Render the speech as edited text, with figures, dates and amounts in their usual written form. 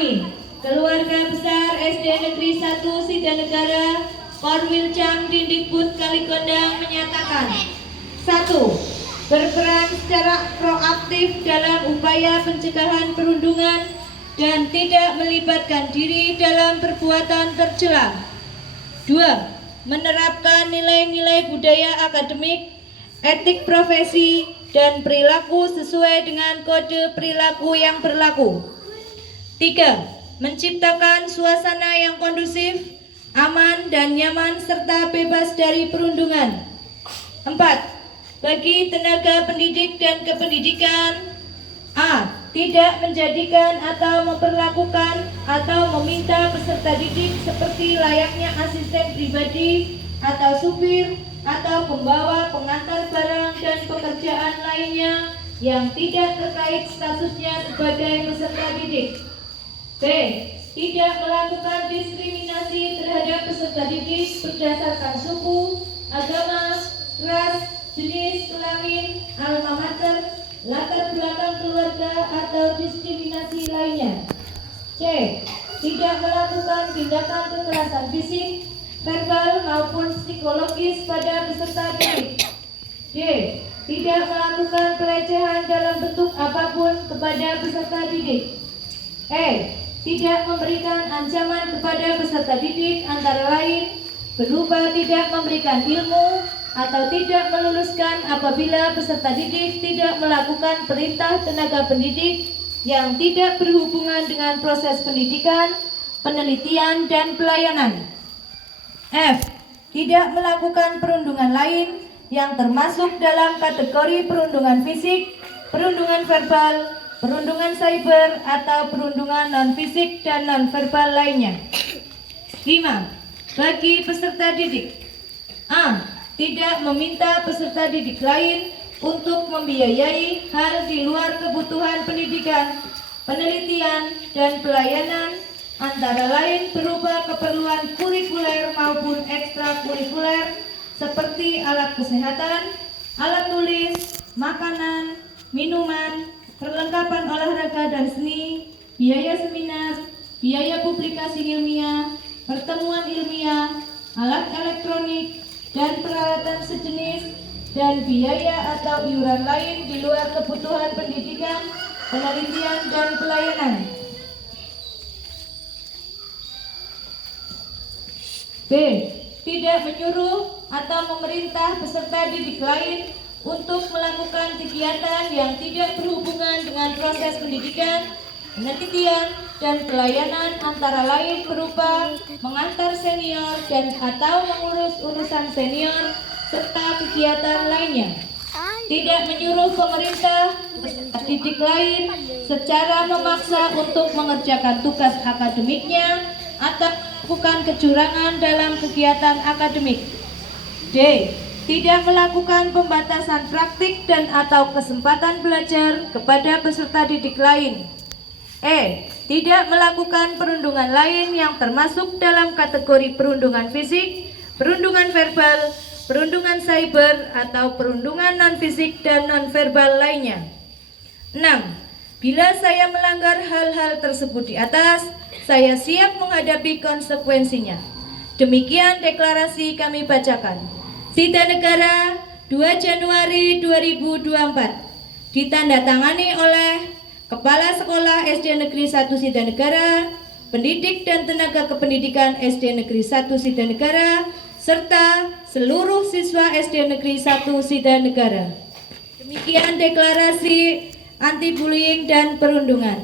Kami, keluarga besar SD Negeri 1 Sidanegara, Korwilcam Dindikbud Kalikondang menyatakan: 1. Berperan secara proaktif dalam upaya pencegahan perundungan dan tidak melibatkan diri dalam perbuatan tercela. 2. Menerapkan nilai-nilai budaya akademik, etik profesi, dan perilaku sesuai dengan kode perilaku yang berlaku. 3. Menciptakan suasana yang kondusif, aman dan nyaman serta bebas dari perundungan. 4. Bagi tenaga pendidik dan kependidikan: A. Tidak menjadikan atau memperlakukan atau meminta peserta didik seperti layaknya asisten pribadi atau supir atau pembawa pengantar barang dan pekerjaan lainnya yang tidak terkait statusnya sebagai peserta didik. B. Tidak melakukan diskriminasi terhadap peserta didik berdasarkan suku, agama, ras, jenis kelamin, alma mater, latar belakang keluarga atau diskriminasi lainnya. C. Tidak melakukan tindakan kekerasan fisik, verbal maupun psikologis pada peserta didik. D. Tidak melakukan pelecehan dalam bentuk apapun kepada peserta didik. E. Tidak memberikan ancaman kepada peserta didik antara lain berupa tidak memberikan ilmu atau tidak meluluskan apabila peserta didik tidak melakukan perintah tenaga pendidik yang tidak berhubungan dengan proses pendidikan, penelitian, dan pelayanan. F. Tidak melakukan perundungan lain yang termasuk dalam kategori perundungan fisik, perundungan verbal, perundungan cyber, atau perundungan non-fisik dan non-verbal lainnya. 5. Bagi peserta didik: A. Tidak meminta peserta didik lain untuk membiayai hal di luar kebutuhan pendidikan, penelitian, dan pelayanan, antara lain berupa keperluan kurikuler maupun ekstrakurikuler seperti alat kesehatan, alat tulis, makanan, minuman, perlengkapan olahraga dan seni, biaya seminar, biaya publikasi ilmiah, pertemuan ilmiah, alat elektronik, dan peralatan sejenis, dan biaya atau iuran lain di luar kebutuhan pendidikan, penelitian, dan pelayanan. B. Tidak menyuruh atau memerintah peserta didik lain untuk melakukan kegiatan yang tidak berhubungan dengan proses pendidikan, penelitian, dan pelayanan, antara lain berupa mengantar senior dan atau mengurus urusan senior serta kegiatan lainnya. Tidak menyuruh pemerintah peserta didik lain secara memaksa untuk mengerjakan tugas akademiknya atau melakukan kecurangan dalam kegiatan akademik. D. Tidak melakukan pembatasan praktik dan atau kesempatan belajar kepada peserta didik lain. E. Tidak melakukan perundungan lain yang termasuk dalam kategori perundungan fisik, perundungan verbal, perundungan cyber, atau perundungan non-fisik dan non-verbal lainnya. 6. Bila saya melanggar hal-hal tersebut di atas, saya siap menghadapi konsekuensinya. Demikian deklarasi kami bacakan. Sidanegara, 2 Januari 2024. Ditandatangani oleh Kepala Sekolah SD Negeri 1 Sidanegara, pendidik dan tenaga kependidikan SD Negeri 1 Sidanegara, serta seluruh siswa SD Negeri 1 Sidanegara. Demikian deklarasi anti bullying dan perundungan.